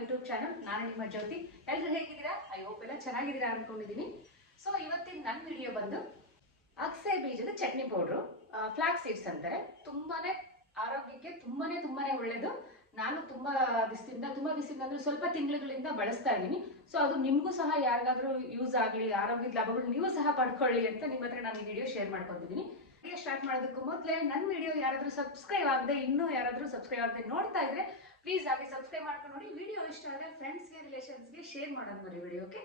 YouTube channel. ನಾನು ನಿಮ್ಮ ಜ್ಯೋತಿ. ಎಲ್ಲರೂ ಹೇಗಿದ್ದೀರಾ? ಐ ಹೋಪ್ ಎಲ್ಲ ಚೆನ್ನಾಗಿದ್ದೀರಾ ಅನ್ಕೊಂಡಿದ್ದೀನಿ. ಸೊ ಇವತ್ತಿನ ನನ್ನ ವಿಡಿಯೋ ಬಂದು ಅಗಸೆ ಬೀಜದ ಚಟ್ನಿ ಪೌಡ್ರು, ಫ್ಲಾಕ್ ಸೀಡ್ಸ್ ಅಂತಾರೆ. ತುಂಬಾನೇ ಆರೋಗ್ಯಕ್ಕೆ ತುಂಬಾನೇ ಒಳ್ಳೇದು. ನಾನು ತುಂಬಾ ದಿವಸದಿಂದ ಅಂದ್ರೆ ಸ್ವಲ್ಪ ತಿಂಗಳುಗಳಿಂದ ಬಳಸ್ತಾ ಇದ್ದೀನಿ. ಸೊ ಅದು ನಿಮಗೂ ಸಹ ಯಾರಿಗಾದ್ರೂ ಯೂಸ್ ಆಗಲಿ, ಆರೋಗ್ಯದ ಲಾಭಗಳು ನೀವು ಸಹ ಪಡ್ಕೊಳ್ಳಿ ಅಂತ ನಿಮ್ಮ ಹತ್ರ ನಾನು ಈ ವಿಡಿಯೋ ಶೇರ್ ಮಾಡ್ಕೊತಿದ್ದೀನಿ. ವಿಡಿಯೋ ಸ್ಟಾರ್ಟ್ ಮಾಡೋದಕ್ಕೂ ಮೊದಲೇ ನನ್ನ ವಿಡಿಯೋ ಯಾರಾದರೂ ಸಬ್ಸ್ಕ್ರೈಬ್ ಆಗದೆ ನೋಡ್ತಾ ಇದ್ರೆ ಪ್ಲೀಸ್ ಆಗಿ ಸಬ್ಸ್ಕ್ರೈಬ್ ಮಾಡ್ಕೊಂಡು ನೋಡಿ. ವಿಡಿಯೋ ಇಷ್ಟ ಆದರೆ ಫ್ರೆಂಡ್ಸ್ಗೆ ರಿಲೇಷನ್ಸ್ಗೆ ಶೇರ್ ಮಾಡೋದು ಬರೀ ವಿಡಿಯೋ. ಓಕೆ,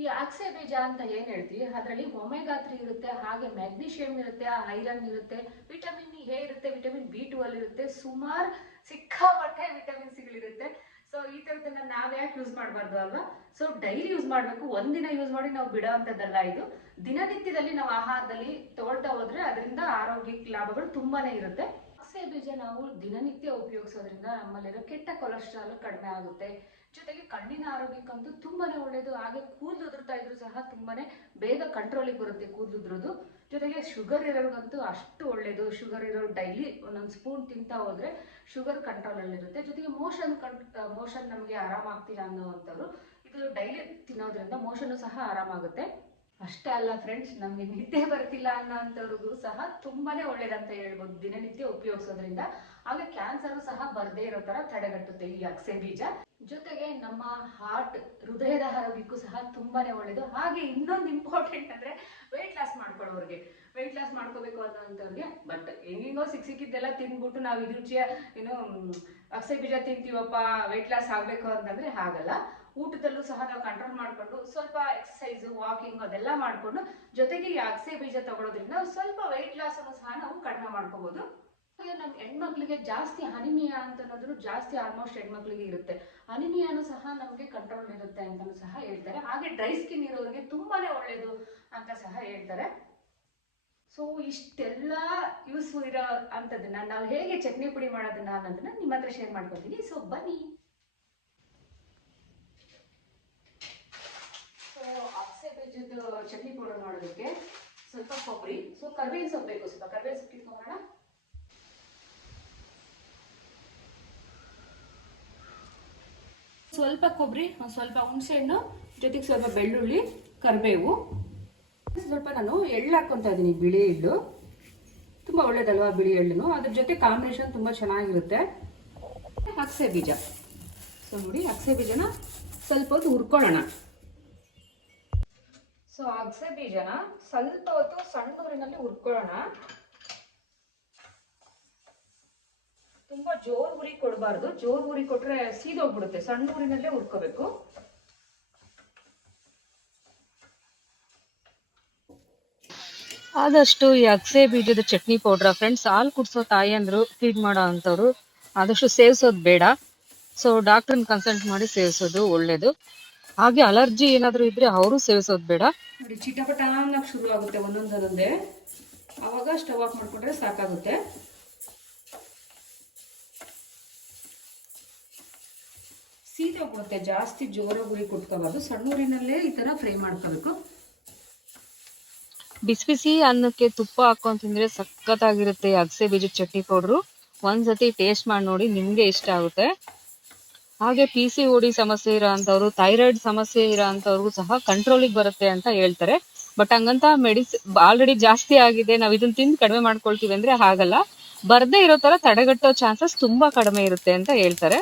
ಈ ಅಗಸೆ ಬೀಜ ಅಂತ ಏನ್ ಹೇಳ್ತೀವಿ, ಅದರಲ್ಲಿ ಒಮೆಗಾ 3 ಇರುತ್ತೆ, ಹಾಗೆ ಮ್ಯಾಗ್ನೀಷಿಯಂ ಇರುತ್ತೆ, ಐರನ್ ಇರುತ್ತೆ, ವಿಟಮಿನ್ ಎ ಇರುತ್ತೆ, ವಿಟಮಿನ್ B12 ಇರುತ್ತೆ, ಸುಮಾರು ಸಿಕ್ಕಾಪಟ್ಟೆ ವಿಟಮಿನ್ ಸಿಗಳಿರುತ್ತೆ. ಸೊ ಈ ತರದನ್ನ ನಾವ್ ಯಾಕೆ ಯೂಸ್ ಮಾಡಬಾರ್ದು ಅಲ್ವಾ? ಸೊ ಡೈಲಿ ಯೂಸ್ ಮಾಡಬೇಕು, ಒಂದಿನ ಯೂಸ್ ಮಾಡಿ ನಾವು ಬಿಡೋ ಅಂತದ್ದಲ್ಲ ಇದು. ದಿನನಿತ್ಯದಲ್ಲಿ ನಾವು ಆಹಾರದಲ್ಲಿ ತಗೊಳ್ತಾ ಹೋದ್ರೆ ಅದರಿಂದ ಆರೋಗ್ಯಕ್ಕೆ ಲಾಭಗಳು ತುಂಬಾನೇ ಇರುತ್ತೆ. ಅಗಸೆ ಬೀಜ ನಾವು ದಿನನಿತ್ಯ ಉಪಯೋಗಿಸೋದ್ರಿಂದ ನಮ್ಮಲ್ಲಿರೋ ಕೆಟ್ಟ ಕೊಲೆಸ್ಟ್ರಾಲ್ ಕಡಿಮೆ ಆಗುತ್ತೆ. ಜೊತೆಗೆ ಕಣ್ಣಿನ ಆರೋಗ್ಯಕ್ಕಂತೂ ತುಂಬಾನೇ ಒಳ್ಳೇದು. ಹಾಗೆ ಕೂದಲು ಉದುರ್ತಾ ಇದ್ರು ಸಹ ತುಂಬಾನೇ ಬೇಗ ಕಂಟ್ರೋಲಿಗೆ ಬರುತ್ತೆ ಕೂದಲು ಉದುರೋದು. ಜೊತೆಗೆ ಶುಗರ್ ಇರೋರ್ಗಂತೂ ಅಷ್ಟು ಒಳ್ಳೇದು. ಶುಗರ್ ಇರೋರು ಡೈಲಿ ಒಂದೊಂದು ಸ್ಪೂನ್ ತಿಂತಾ ಹೋದ್ರೆ ಶುಗರ್ ಕಂಟ್ರೋಲ್ ಅಲ್ಲಿ ಇರುತ್ತೆ. ಜೊತೆಗೆ ಮೋಷನ್ ನಮಗೆ ಆರಾಮಾಗ್ತಿಲ್ಲ ಅನ್ನೋವಂಥವ್ರು ಇದು ಡೈಲಿ ತಿನ್ನೋದ್ರಿಂದ ಮೋಷನ್ ಸಹ ಆರಾಮಾಗುತ್ತೆ. ಅಷ್ಟೇ ಅಲ್ಲ ಫ್ರೆಂಡ್ಸ್, ನಮ್ಗೆ ನಿದ್ದೆ ಬರ್ತಿಲ್ಲ ಅನ್ನೋಂಥವ್ರಿಗೂ ಸಹ ತುಂಬಾನೇ ಒಳ್ಳೇದಂತ ಹೇಳ್ಬೋದು ದಿನನಿತ್ಯ ಉಪಯೋಗಿಸೋದ್ರಿಂದ. ಹಾಗೆ ಕ್ಯಾನ್ಸರ್ ಸಹ ಬರ್ದೇ ಇರೋ ತರ ತಡೆಗಟ್ಟುತ್ತೆ ಈ ಅಗಸೆ ಬೀಜ. ಜೊತೆಗೆ ನಮ್ಮ ಹೃದಯದ ಆರೋಗ್ಯಕ್ಕೂ ಸಹ ತುಂಬಾನೇ ಒಳ್ಳೇದು. ಹಾಗೆ ಇನ್ನೊಂದು ಇಂಪಾರ್ಟೆಂಟ್ ಅಂದ್ರೆ ವೆಯ್ಟ್ ಲಾಸ್ ಮಾಡ್ಕೋಬೇಕು ಅನ್ನೋಂಥವ್ರಿಗೆ. ಬಟ್ ಹೆಂಗಿಂಗೋ ಸಿಕ್ಕಿದ್ದೆಲ್ಲ ತಿಂದ್ಬಿಟ್ಟು ನಾವು ಇದು ರುಚಿಯ ಅಗಸೆ ಬೀಜ ತಿಂತೀವಪ್ಪ ವೆಯ್ಟ್ ಲಾಸ್ ಆಗ್ಬೇಕು ಅಂತಂದ್ರೆ ಹಾಗಲ್ಲ. ಊಟದಲ್ಲೂ ಸಹ ನಾವು ಕಂಟ್ರೋಲ್ ಮಾಡ್ಕೊಂಡು ಸ್ವಲ್ಪ ಎಕ್ಸಸೈಸ್, ವಾಕಿಂಗ್ ಅದೆಲ್ಲ ಮಾಡ್ಕೊಂಡು ಜೊತೆಗೆ ಈ ಅಗಸೆ ಬೀಜ ತಗೊಳ್ಳೋದ್ರಿಂದ ಸ್ವಲ್ಪ ವೆಯ್ಟ್ ಲಾಸ್ ಅನ್ನು ಸಹ ನಾವು ಕಡಿಮೆ ಮಾಡ್ಕೋಬಹುದು. ಹಾಗೆ ನಮ್ಮ ಹೆಣ್ಮಕ್ಳಿಗೆ ಜಾಸ್ತಿ ಅನಿಮಿಯಾ ಅಂತ ಅನ್ನೋದು ಜಾಸ್ತಿ ಆಲ್ಮೋಸ್ಟ್ ಹೆಣ್ಮಕ್ಳಿಗೆ ಇರುತ್ತೆ. ಅನಿಮಿಯಾನು ಸಹ ನಮಗೆ ಕಂಟ್ರೋಲ್ ಇರುತ್ತೆ ಅಂತಾನು ಸಹ ಹೇಳ್ತಾರೆ. ಹಾಗೆ ಡ್ರೈ ಸ್ಕಿನ್ ಇರೋರಿಗೆ ತುಂಬಾನೇ ಒಳ್ಳೇದು ಅಂತ ಸಹ ಹೇಳ್ತಾರೆ. ಸೊ ಇಷ್ಟೆಲ್ಲ ಯೂಸ್ಫುಲ್ ಇರೋ ಅಂತದನ್ನ ನಾವು ಹೇಗೆ ಚಟ್ನಿ ಪುಡಿ ಮಾಡೋದನ್ನ ಅನ್ನೋದನ್ನ ನಿಮ್ಮ ಹತ್ರ ಶೇರ್ ಮಾಡ್ಕೊತೀನಿ. ಸೊ ಬನ್ನಿ. ಅಗಸೆ ಬೀಜದ ಚಟ್ನಿ ಪೌಡರ್ ಮಾಡೋದಕ್ಕೆ ಸ್ವಲ್ಪ ಕೊಬ್ಬರಿ, ಸೊ ಕರ್ಬೇವಿನ ಸೊಪ್ಪು ಬೇಕು. ಸ್ವಲ್ಪ ಕರ್ಬೇವಿನ ಸೊಪ್ಪು ಕಿತ್ಕೊಂಡ್ಬರೋಣ. ಸ್ವಲ್ಪ ಕೊಬ್ಬರಿ, ಸ್ವಲ್ಪ ಹುಣಸೆ ಹಣ್ಣು, ಜೊತೆಗೆ ಸ್ವಲ್ಪ ಬೆಳ್ಳುಳ್ಳಿ, ಕರಿಬೇವು, ಸ್ವಲ್ಪ ನಾನು ಎಳ್ಳು ಹಾಕ್ಕೊಂತ ಇದ್ದೀನಿ. ಬಿಳಿ ಎಳ್ಳು ತುಂಬಾ ಒಳ್ಳೇದಲ್ವಾ ಬಿಳಿ ಎಳ್ಳು, ಅದ್ರ ಜೊತೆ ಕಾಂಬಿನೇಷನ್ ತುಂಬಾ ಚೆನ್ನಾಗಿರುತ್ತೆ. ಅಗಸೆ ಬೀಜ, ಸೊ ನೋಡಿ ಅಗಸೆ ಬೀಜನ ಸ್ವಲ್ಪ ಹೊತ್ತು ಹುರ್ಕೊಳ್ಳೋಣ. ಸೊ ಅಗಸೆ ಬೀಜನ ಸ್ವಲ್ಪ ಹೊತ್ತು ಸಣ್ಣ ಊರಿನಲ್ಲಿ ಹುರ್ಕೊಳ್ಳೋಣ. ತುಂಬಾ ಜೋರ್ ಉರಿ ಕೊಡಬಾರ್ದು, ಜೋರ್ ಉರಿ ಕೊಟ್ರೆ ಸೀದೋಗ್ಬಿಡುತ್ತೆ. ಸಣ್ಣ ಊರಿನಲ್ಲೇ ಹುರ್ಕೋಬೇಕು. ಆದಷ್ಟು ಈ ಅಗಸೆ ಬೀಜದ ಚಟ್ನಿ ಪೌಡ್ರ ಫ್ರೆಂಡ್ಸ್, ಹಾಲು ಕುಡಿಸೋ ತಾಯಿಯಂದ್ರು ಫೀಡ್ ಮಾಡೋ ಅಂಥವ್ರು ಆದಷ್ಟು ಸೇವಿಸೋದು ಬೇಡ. ಸೊ ಡಾಕ್ಟರ್ನ ಕನ್ಸಲ್ಟ್ ಮಾಡಿ ಸೇವಿಸೋದು ಒಳ್ಳೇದು. ಹಾಗೆ ಅಲರ್ಜಿ ಏನಾದರೂ ಇದ್ರೆ ಅವರು ಸೇವಿಸೋದು ಬೇಡ. ನೋಡಿ ಚಿಟಪಟ ಅನ್ನೋಕೆ ಶುರು ಆಗುತ್ತೆ ಒಂದೊಂದೇ. ಅವಾಗ ಸ್ಟವ್ ಆಫ್ ಮಾಡ್ಕೊಂಡ್ರೆ ಸಾಕಾಗುತ್ತೆ. ಸೀದೋಗ್ಬಿಡುತ್ತೆ, ಜಾಸ್ತಿ ಜೋರಾಗಿ ಉರಿ ಕೊಟ್ಕೋಬಾರ್ದು. ಸಣ್ಣ ಊರಿನಲ್ಲೇ ಈ ತರ ಫ್ರೈ ಮಾಡ್ಕೋಬೇಕು. ಬಿಸಿ ಬಿಸಿ ಅನ್ನಕ್ಕೆ ತುಪ್ಪ ಹಾಕೊಂಡ್ ತಿಂದ್ರೆ ಸಖತ್ತಾಗಿರುತ್ತೆ ಅಗಸೆ ಬೀಜದ ಚಟ್ನಿ ಪೌಡ್ರು. ಒಂದ್ಸತಿ ಟೇಸ್ಟ್ ಮಾಡಿ ನೋಡಿ, ನಿಮ್ಗೆ ಇಷ್ಟ ಆಗುತ್ತೆ. ಹಾಗೆ PCOD ಸಮಸ್ಯೆ ಇರೋ ಅಂತವ್ರು, ಥೈರಾಯ್ಡ್ ಸಮಸ್ಯೆ ಇರೋ ಅಂತವ್ರಿಗೂ ಸಹ ಕಂಟ್ರೋಲಿಗೆ ಬರುತ್ತೆ ಅಂತ ಹೇಳ್ತಾರೆ. ಬಟ್ ಹಂಗಂತ ಆಲ್ರೆಡಿ ಜಾಸ್ತಿ ಆಗಿದೆ ನಾವ್ ಇದನ್ನ ತಿಂದು ಕಡಿಮೆ ಮಾಡ್ಕೊಳ್ತೀವಿ ಅಂದ್ರೆ ಹಾಗಲ್ಲ. ಬರ್ದೇ ಇರೋ ತರ ತಡೆಗಟ್ಟೋ ಚಾನ್ಸಸ್ ತುಂಬಾ ಕಡಿಮೆ ಇರುತ್ತೆ ಅಂತ ಹೇಳ್ತಾರೆ.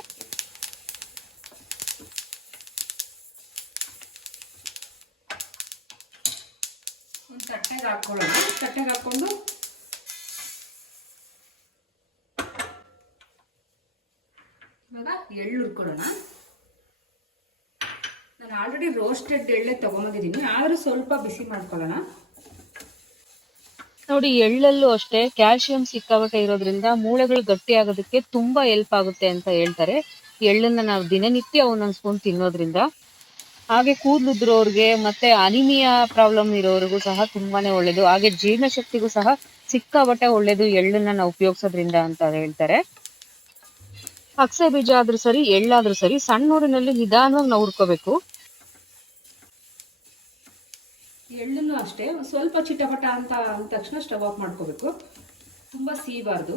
ಒಂದು ತಟ್ಟೆಗೆ ಹಾಕೊಳ್ಳೋಣ. ತಟ್ಟೆಗೆ ಹಾಕೊಂಡು ಇವಾಗ ಎಳ್ಳು ಹುರ್ಕೊಳ್ಳೋಣ. ನಾನು ಆಲ್ರೆಡಿ ರೋಸ್ಟೆಡ್ ಎಳ್ಳೆ ತಗೊಂಡಿದ್ದೀನಿ, ಆದ್ರೂ ಸ್ವಲ್ಪ ಬಿಸಿ ಮಾಡ್ಕೊಳ್ಳೋಣ. ನೋಡಿ ಎಳ್ಳಲ್ಲೂ ಅಷ್ಟೇ ಕ್ಯಾಲ್ಸಿಯಂ ಸಿಕ್ಕಾಪಟ್ಟೆ ಇರೋದ್ರಿಂದ ಮೂಳೆಗಳು ಗಟ್ಟಿ ಆಗೋದಕ್ಕೆ ತುಂಬಾ ಹೆಲ್ಪ್ ಆಗುತ್ತೆ ಅಂತ ಹೇಳ್ತಾರೆ. ಎಳ್ಳನ್ನ ನಾವು ದಿನನಿತ್ಯ ಒಂದೊಂದು ಸ್ಪೂನ್ ತಿನ್ನೋದ್ರಿಂದ. ಹಾಗೆ ಕೂದಲುದ್ರೋರ್ಗೆ ಮತ್ತೆ ಅನಿಮಿಯಾ ಪ್ರಾಬ್ಲಮ್ ಇರೋರಿಗೂ ಸಹ ತುಂಬಾನೇ ಒಳ್ಳೇದು. ಹಾಗೆ ಜೀರ್ಣಶಕ್ತಿಗೂ ಸಹ ಸಿಕ್ಕಾಪಟ್ಟೆ ಒಳ್ಳೇದು ಎಳ್ಳನ್ನ ನಾವು ಉಪಯೋಗಿಸೋದ್ರಿಂದ ಅಂತ ಹೇಳ್ತಾರೆ. ಅಗಸೆ ಬೀಜ ಆದ್ರೂ ಸರಿ, ಎಳ್ಳಾದ್ರೂ ಸರಿ, ಸಣ್ಣ ಊರಿನಲ್ಲಿ ನಿಧಾನವಾಗಿ ನಾವು ಹುರ್ಕೋಬೇಕು. ಎಳ್ಳನ್ನು ಅಷ್ಟೇ ಸ್ವಲ್ಪ ಚಿಟಪಟ ಅಂತ ಅಂದ ತಕ್ಷಣ ಸ್ಟವ್ ಆಫ್ ಮಾಡ್ಕೋಬೇಕು. ತುಂಬಾ ಸೀಬಾರ್ದು.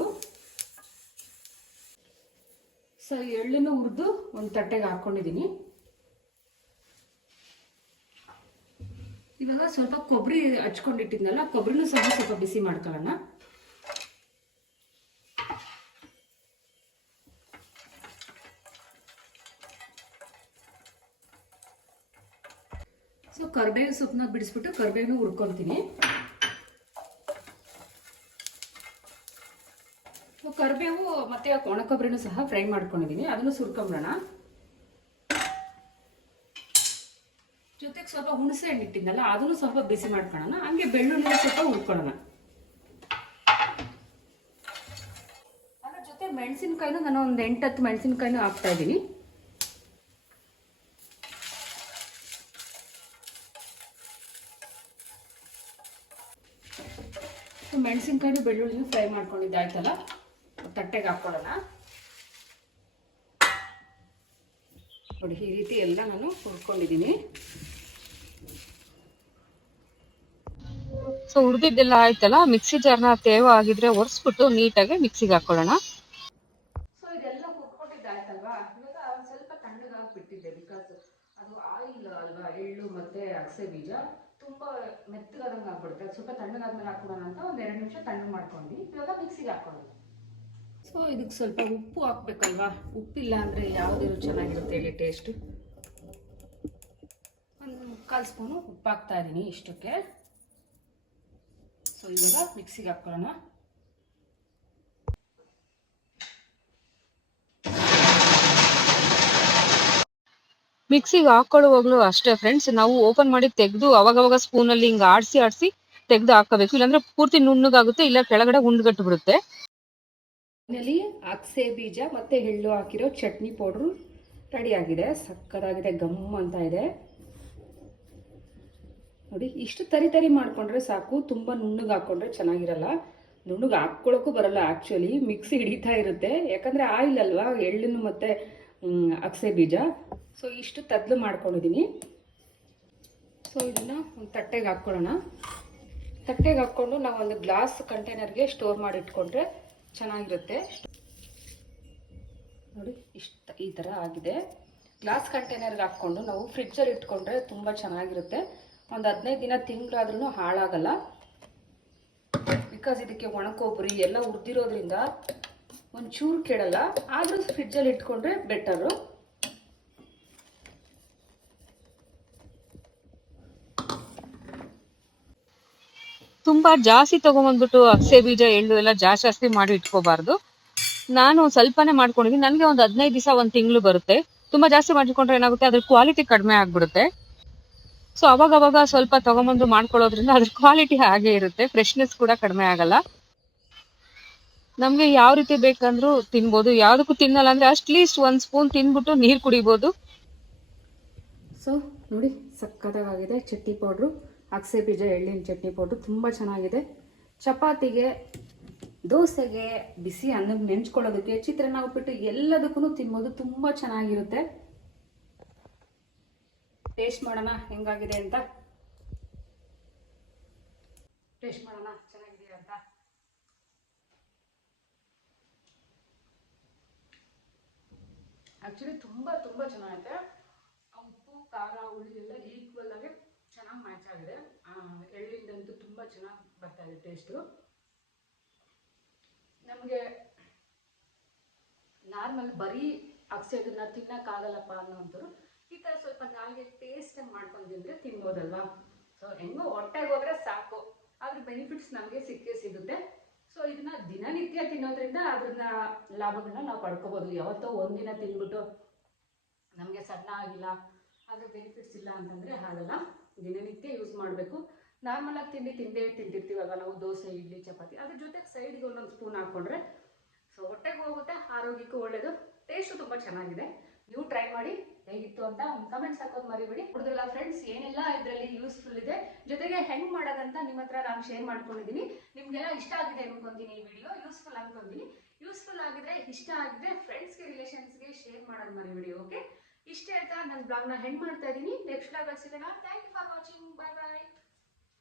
ಸೊ ಎಳ್ಳನ್ನು ಹುರಿದು ಒಂದು ತಟ್ಟೆಗೆ ಹಾಕ್ಕೊಂಡಿದ್ದೀನಿ. ಇವಾಗ ಸ್ವಲ್ಪ ಕೊಬ್ಬರಿ ಹಚ್ಕೊಂಡಿಟ್ಟಿದ್ನಲ್ಲ, ಕೊಬ್ಬರಿನೂ ಸಹ ಸ್ವಲ್ಪ ಬಿಸಿ ಮಾಡ್ಕೊಳ್ಳೋಣ. ಸೊ ಕರಿಬೇವು ಸೊಪ್ಪನ್ನ ಬಿಡಿಸ್ಬಿಟ್ಟು ಕರಿಬೇವು ಹುರ್ಕೊಳ್ತೀನಿ. ಕರಿಬೇವು ಮತ್ತೆ ಒಣ ಕೊಬ್ಬರಿನೂ ಸಹ ಫ್ರೈ ಮಾಡ್ಕೊಂಡಿದ್ದೀನಿ, ಅದನ್ನು ಸುರ್ಕೊಂಬಿಡೋಣ. ಜೊತೆಗೆ ಸ್ವಲ್ಪ ಹುಣಸೆ ಹಣ್ಣು ಇಟ್ಟಿದ್ನಲ್ಲ, ಅದನ್ನು ಸ್ವಲ್ಪ ಬಿಸಿ ಮಾಡ್ಕೊಳ್ಳೋಣ. ಹಂಗೆ ಬೆಳ್ಳುಳ್ಳಿ ಸ್ವಲ್ಪ ಹುರ್ಕೊಳ್ಳೋಣ. ಅದ್ರ ಜೊತೆ ಮೆಣಸಿನ್ಕಾಯಿನೂ ನಾನು ಒಂದು 8-10 ಮೆಣಸಿನ್ಕಾಯಿನೂ ಹಾಕ್ತಾ ಇದ್ದೀನಿ. ಮೆಣಸಿನ್ಕಾಯಿನೂ ಬೆಳ್ಳುಳ್ಳಿನೂ ಫ್ರೈ ಮಾಡ್ಕೊಂಡಿದ್ದಾಯ್ತಲ್ಲ, ತಟ್ಟೆಗೆ ಹಾಕ್ಕೊಳ್ಳೋಣ. ನೋಡಿ, ಈ ರೀತಿ ಎಲ್ಲ ನಾನು ಹುರ್ಕೊಂಡಿದ್ದೀನಿ. ಸೊ ಹುರಿದಿದ್ದೆಲ್ಲ ಆಯ್ತಲ್ಲ, ಮಿಕ್ಸಿ ಜಾರ್ನ ತೇವ ಆಗಿದ್ರೆ ಒರೆಸ್ಬಿಟ್ಟು ನೀಟಾಗಿ ಮಿಕ್ಸಿಗೆ ಹಾಕೊಳ್ಳೋಣ. ಸೊ ಇದೆಲ್ಲ ಹುರ್ಕೊಂಡಿದ್ದಾಯ್ತಲ್ವಾ, ಇವಾಗ ಒಂದು ಸ್ವಲ್ಪ ತಣ್ಣಗಾಗಿ ಬಿಟ್ಟಿದ್ದೆ. ಬಿಕಾಸ್ ಅದು ಆಯಿಲ್ ಅಲ್ವಾ, ಎಳ್ಳು ಮತ್ತೆ ಅಗಸೆ ಬೀಜ ತುಂಬಾ ಮೆತ್ತಗಾದಂಗೆ ಆಗ್ಬಿಡುತ್ತೆ. ಸ್ವಲ್ಪ ತಣ್ಣಗಾದ್ಮೇಲೆ ಹಾಕೋಣ ಅಂತ ಒಂದು 2 ನಿಮಿಷ ತಣ್ಣಗೆ ಮಾಡ್ಕೊಂಡು ಇವಾಗ ಮಿಕ್ಸಿಗೆ ಹಾಕೊಳ್ಳೋಣ. ಸೊ ಇದಕ್ಕೆ ಸ್ವಲ್ಪ ಉಪ್ಪು ಹಾಕ್ಬೇಕಲ್ವಾ, ಉಪ್ಪಿಲ್ಲ ಅಂದರೆ ಯಾವುದೇನು ಚೆನ್ನಾಗಿರುತ್ತೆ ಹೇಳಿ ಟೇಸ್ಟು. ಒಂದು 1/4 ಸ್ಪೂನು ಉಪ್ಪು ಹಾಕ್ತಾ ಇದ್ದೀನಿ ಇಷ್ಟಕ್ಕೆ. ಸೊ ಇವಾಗ ಮಿಕ್ಸಿಗೆ ಹಾಕ್ಕೊಳ್ಳೋಣ. ಮಿಕ್ಸಿಗೆ ಹಾಕೊಳ್ಳುವಾಗ್ಲೂ ಅಷ್ಟೇ ಫ್ರೆಂಡ್ಸ್, ನಾವು ಓಪನ್ ಮಾಡಿ ತೆಗೆದು ಅವಾಗವಾಗ ಸ್ಪೂನಲ್ಲಿ ಹಿಂಗೆ ಆಡಿಸಿ ತೆಗೆದು ಹಾಕಬೇಕು. ಇಲ್ಲಾಂದ್ರೆ ಪೂರ್ತಿ ನುಣ್ಣಗಾಗುತ್ತೆ, ಇಲ್ಲ ಕೆಳಗಡೆ ಉಂಡ್ಗಟ್ಟು ಬಿಡುತ್ತೆ. ಇದರಲ್ಲಿ ಅಗಸೆ ಬೀಜ ಮತ್ತೆ ಎಳ್ಳು ಹಾಕಿರೋ ಚಟ್ನಿ ಪೌಡ್ರು ರೆಡಿ ಆಗಿದೆ. ಸಕ್ಕತ್ತಾಗಿದೆ, ಗಮ್ ಅಂತ ಇದೆ ನೋಡಿ. ಇಷ್ಟು ತರಿ ಮಾಡ್ಕೊಂಡ್ರೆ ಸಾಕು, ತುಂಬ ನುಣ್ಣಗೆ ಹಾಕ್ಕೊಂಡ್ರೆ ಚೆನ್ನಾಗಿರಲ್ಲ. ನುಣ್ಣಗೆ ಹಾಕ್ಕೊಳ್ಳೋಕ್ಕೂ ಬರಲ್ಲ ಆ್ಯಕ್ಚುಲಿ, ಮಿಕ್ಸಿ ಹಿಡಿತಾ ಇರುತ್ತೆ. ಯಾಕಂದರೆ ಆಯಿಲ್ ಅಲ್ವಾ, ಎಳ್ಳನ್ನು ಮತ್ತು ಅಗಸೆ ಬೀಜ. ಸೊ ಇಷ್ಟು ತದ್ಲು ಮಾಡ್ಕೊಂಡಿದ್ದೀನಿ. ಸೊ ಇದನ್ನು ಒಂದು ತಟ್ಟೆಗೆ ಹಾಕ್ಕೊಳ್ಳೋಣ. ತಟ್ಟೆಗೆ ಹಾಕ್ಕೊಂಡು ನಾವು ಒಂದು ಗ್ಲಾಸ್ ಕಂಟೈನರ್ಗೆ ಸ್ಟೋರ್ ಮಾಡಿ ಇಟ್ಕೊಂಡ್ರೆ ಚೆನ್ನಾಗಿರುತ್ತೆ. ನೋಡಿ, ಈ ಥರ ಆಗಿದೆ. ಗ್ಲಾಸ್ ಕಂಟೈನರ್ಗೆ ಹಾಕ್ಕೊಂಡು ನಾವು ಫ್ರಿಡ್ಜಲ್ಲಿ ಇಟ್ಕೊಂಡ್ರೆ ತುಂಬ ಚೆನ್ನಾಗಿರುತ್ತೆ. ಒಂದು 15 ದಿನ ತಿಂಗಳಾದ್ರೂ ಹಾಳಾಗಲ್ಲ. ಬಿಕಾಸ್ ಇದಕ್ಕೆ ಒಣ ಕೊಬ್ಬರಿ ಎಲ್ಲ ಹುರಿದಿರೋದ್ರಿಂದ ಒಂಚೂರು ಕೆಡಲ್ಲ. ಆದರೂ ಫ್ರಿಡ್ಜಲ್ಲಿ ಇಟ್ಕೊಂಡ್ರೆ ಬೆಟರು. ತುಂಬಾ ಜಾಸ್ತಿ ತಗೊಂಬಂದ್ಬಿಟ್ಟು ಅಗಸೆ ಬೀಜ ಎಳ್ಳು ಎಲ್ಲ ಜಾಸ್ತಿ ಮಾಡಿ ಇಟ್ಕೋಬಾರ್ದು. ನಾನು ಸ್ವಲ್ಪನೇ ಮಾಡ್ಕೊಂಡಿದ್ದೀನಿ, ನನಗೆ ಒಂದು 15 ದಿವಸ 1 ತಿಂಗಳು ಬರುತ್ತೆ. ತುಂಬಾ ಜಾಸ್ತಿ ಮಾಡಿಕೊಂಡ್ರೆ ಏನಾಗುತ್ತೆ, ಅದ್ರ ಕ್ವಾಲಿಟಿ ಕಡಿಮೆ ಆಗ್ಬಿಡುತ್ತೆ. ಸೊ ಅವಾಗ ಸ್ವಲ್ಪ ತಗೊಂಬಂದು ಮಾಡ್ಕೊಳ್ಳೋದ್ರಿಂದ ಅದ್ರ ಕ್ವಾಲಿಟಿ ಹಾಗೆ ಇರುತ್ತೆ, ಫ್ರೆಶ್ನೆಸ್ ಕೂಡ ಕಡಿಮೆ ಆಗಲ್ಲ. ನಮ್ಗೆ ಯಾವ ರೀತಿ ಬೇಕಂದ್ರೂ ತಿನ್ಬೋದು. ಯಾವುದಕ್ಕೂ ತಿನ್ನಲ್ಲ ಅಂದ್ರೆ ಅಟ್ಲೀಸ್ಟ್ 1 ಸ್ಪೂನ್ ತಿನ್ಬಿಟ್ಟು ನೀರು ಕುಡಿಬೋದು. ಸೊ ನೋಡಿ, ಸಕ್ಕತ್ತಾಗಿದೆ ಚಟ್ನಿ ಪೌಡ್ರು. ಅಗಸೆ ಬೀಜ ಎಳ್ಳಿನ ಚಟ್ನಿ ಪೌಡ್ರು ತುಂಬ ಚೆನ್ನಾಗಿದೆ. ಚಪಾತಿಗೆ, ದೋಸೆಗೆ, ಬಿಸಿ ಅನ್ನಕ್ಕೆ ನೆಂಚ್ಕೊಳ್ಳೋದಕ್ಕೆ, ಚಿತ್ರಾನ್ನ ಉಪ್ಪಿಟ್ಟು ಎಲ್ಲದಕ್ಕೂ ತಿನ್ಬೋದು. ತುಂಬ ಚೆನ್ನಾಗಿರುತ್ತೆ. ಟೇಸ್ಟ್ ಮಾಡೋಣ ಹೆಂಗಾಗಿದೆ ಅಂತ. ಟೇಸ್ಟ್ ಮಾಡೋಣ ಚೆನ್ನಾಗಿದೆ ಅಂತ. ಆ್ಯಕ್ಚುಲಿ ತುಂಬ ಚೆನ್ನಾಗಿದೆ. ಉಪ್ಪು, ಖಾರ, ಹುಳಿ ಎಲ್ಲ ಈಕ್ವಲ್ ಆಗಿ ಚೆನ್ನಾಗಿ ಮ್ಯಾಚ್ ಆಗಿದೆ. ಎಳ್ಳಿಂದಂತೂ ತುಂಬ ಚೆನ್ನಾಗಿ ಬರ್ತಾ ಇದೆ ಟೇಸ್ಟು. ನಮಗೆ ನಾರ್ಮಲ್ ಬರೀ ಅಗಸೆದನ್ನ ತಿನ್ನೋಕ್ಕಾಗಲ್ಲಪ್ಪ ಅನ್ನೋಂಥವ್ರು ಈ ಥರ ಸ್ವಲ್ಪ ನಾಲ್ಗೆ ಟೇಸ್ಟ್ ಮಾಡ್ಕೊಂಡು ತಿಂದರೆ ತಿನ್ಬೋದಲ್ವಾ. ಸೊ ಹೆಂಗೋ ಹೊಟ್ಟೆಗೆ ಹೋದರೆ ಸಾಕು, ಅದ್ರ ಬೆನಿಫಿಟ್ಸ್ ನಮಗೆ ಸಿಗುತ್ತೆ. ಸೊ ಇದನ್ನ ದಿನನಿತ್ಯ ತಿನ್ನೋದ್ರಿಂದ ಅದನ್ನ ಲಾಭಗಳನ್ನ ನಾವು ಪಡ್ಕೋಬೋದು. ಯಾವತ್ತೋ ಒಂದಿನ ತಿಂದ್ಬಿಟ್ಟು ನಮಗೆ ಸಣ್ಣ ಆಗಿಲ್ಲ, ಅದ್ರ ಬೆನಿಫಿಟ್ಸ್ ಇಲ್ಲ ಅಂತಂದರೆ ಆಗಲ್ಲ. ದಿನನಿತ್ಯ ಯೂಸ್ ಮಾಡಬೇಕು. ನಾರ್ಮಲಾಗಿ ತಿಂದಿರ್ತೀವಲ್ವ ನಾವು, ದೋಸೆ, ಇಡ್ಲಿ, ಚಪಾತಿ, ಅದ್ರ ಜೊತೆಗೆ ಸೈಡ್ಗೆ 1 ಸ್ಪೂನ್ ಹಾಕ್ಕೊಂಡ್ರೆ ಸೊ ಹೊಟ್ಟೆಗೆ ಹೋಗುತ್ತೆ, ಆರೋಗ್ಯಕ್ಕೂ ಒಳ್ಳೆಯದು. ಟೇಸ್ಟು ತುಂಬ ಚೆನ್ನಾಗಿದೆ. ನೀವು ಟ್ರೈ ಮಾಡಿ ಹೇಗಿತ್ತು ಅಂತ ಒಂದು ಕಮೆಂಟ್ಸ್ ಹಾಕೋದು ಮರಿಬೇಡಿ. ನೋಡಿದ್ರಲ್ಲ ಫ್ರೆಂಡ್ಸ್, ಏನೆಲ್ಲ ಇದರಲ್ಲಿ ಯೂಸ್ಫುಲ್ ಇದೆ, ಜೊತೆಗೆ ಹೆಂಗೆ ಮಾಡೋದಂತ ನಿಮ್ಮ ಹತ್ರ ನಾನು ಶೇರ್ ಮಾಡ್ಕೊಂಡಿದ್ದೀನಿ. ನಿಮಗೆಲ್ಲ ಇಷ್ಟ ಆಗಿದೆ ಅನ್ಕೊಂತೀನಿ. ಈ ವಿಡಿಯೋ ಯೂಸ್ಫುಲ್ ಅನ್ಕೊಂತೀನಿ. ಯೂಸ್ಫುಲ್ ಆಗಿದ್ರೆ, ಇಷ್ಟ ಆಗಿದ್ರೆ ಫ್ರೆಂಡ್ಸ್ಗೆ, ರಿಲೇಷನ್ಸ್ಗೆ ಶೇರ್ ಮಾಡೋದು ಮರಿಬೇಡಿ. ಓಕೆ, ಇಷ್ಟೇ ಅಂತ ನನ್ನ ಬ್ಲಾಗ್ನ ಹೆಂಗೆ ಮಾಡ್ತಾ ಇದ್ದೀನಿ. ನೆಕ್ಸ್ಟ್ ಬ್ಲಾಗಲ್ಲಿ ಸಿಗೋಣ. Thank you for watching.